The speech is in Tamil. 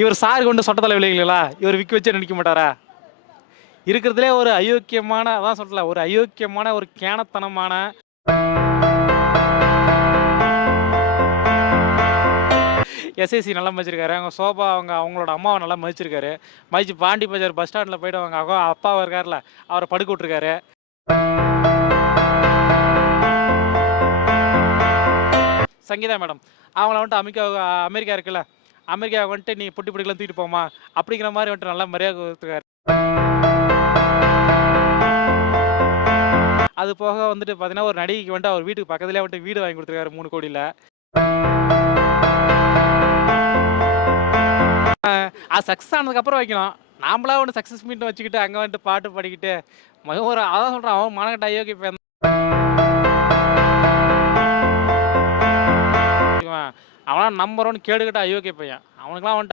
இவர் சார் கொண்டு சொட்ட தலை விளையாங்களா இவர் விக்கி வச்சு நினைக்க மாட்டாரா? இருக்கிறதுலே ஒரு அயோக்கியமான அதான் சொல்லல ஒரு அயோக்கியமான ஒரு கேனத்தனமான எஸ்ஐசி நல்லா மதிச்சிருக்காரு. அவங்க சோபா அவங்களோட அம்மாவை நல்லா மதிச்சிருக்காரு. மதிச்சு பாண்டி பஜார் பஸ் ஸ்டாண்டில் போயிட்டு அவங்க அப்பாவை இருக்கார்ல அவரை படுக்க விட்டுருக்காரு. சங்கீதா மேடம் அவங்கள வந்துட்டு அமெரிக்கா இருக்குல்ல அமெரிக்கா வந்துட்டு நீ புட்டி பிடிக்கலாம் தூக்கிட்டு போமா அப்படிங்கிற மாதிரி வந்துட்டு நல்லா மரியாதை கொடுத்துருக்காரு. அது போக வந்துட்டு பார்த்தீங்கன்னா ஒரு நடிகைக்கு வந்துட்டு அவர் வீட்டுக்கு பக்கத்துலேயே வந்துட்டு வீடு வாங்கி கொடுத்துருக்காரு 3 கோடியில். அது சக்ஸஸ் ஆனதுக்கப்புறம் வைக்கணும். நாமளா ஒன்று சக்ஸஸ் மீட் வச்சுக்கிட்டு அங்கே வந்துட்டு பாட்டு பாடிக்கிட்டு ஒரு அதான் சொல்கிறான் அவன் மனக்கட்ட அயோக்கிய இப்போ அவனா நம்பர் ஒன் கேடுகட்ட அயோக்கிய பையன் அவனுக்குலாம் வந்துட்டு